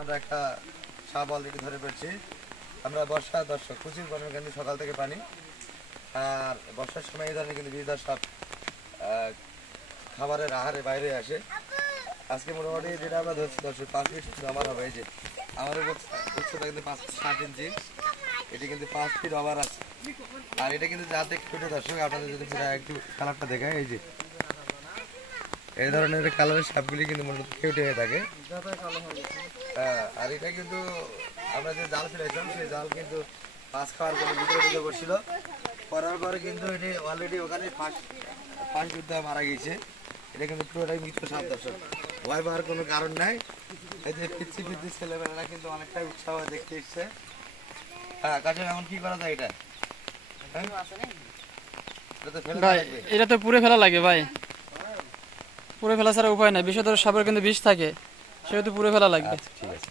আমরা একটা সাপ অলরেডি ধরে পেয়েছি। আমরা বর্ষা দর্শক প্রচুর পরিমাণে কিন্তু সকাল থেকে পানি, আর বর্ষার সময় এই ধরনের কিন্তু বিদার সাপ খাবারের আহারে বাইরে আসে। আজকে মোটামুটি যেটা আমরা ধরছি দর্শক 5 ফিট আমার হবে। এই যে আমার উচ্চতা কিন্তু 5.7 ইঞ্চি, এটি কিন্তু 5 ফিট ওভার আছে। আর এটা কিন্তু যাতে ফুটে দর্শক আপনাদের যদি একটু কালারটা দেখায়, এই যে এই ধরনের কালারের সাপগুলি কিন্তু মূলত কেটে হয়ে থাকে। আর এটা কিন্তু আমরা যে জাল ফেলেছিলাম সেই জাল কিন্তু মাছ খাওয়ার জন্য ভিতরে ঢুকে পড়ছিল, করার পরে কিন্তু এটি অলরেডি ওখানে ফাঁস যুদ্ধ মারা গিয়েছে। এটা কিন্তু পুরোটাই মৃত সাপ দর্শক, ভয় পাওয়ার কোনো কারণ নাই। এই যে পিচ্ছি পিচ্ছি ছেলেমেয়েরা কিন্তু অনেকটাই উৎসাহ দেখতে এসছে। হ্যাঁ কাছে এখন কি করা যায় এটা? ভাই এটা তো পুড়ে ফেলা লাগে ভাই, পুড়ে ফেলা ছাড়া উপায় নাই। বিষধর সাপের কিন্তু বিষ থাকে, সেহেতু পুড়ে ফেলা লাগবে। ঠিক আছে।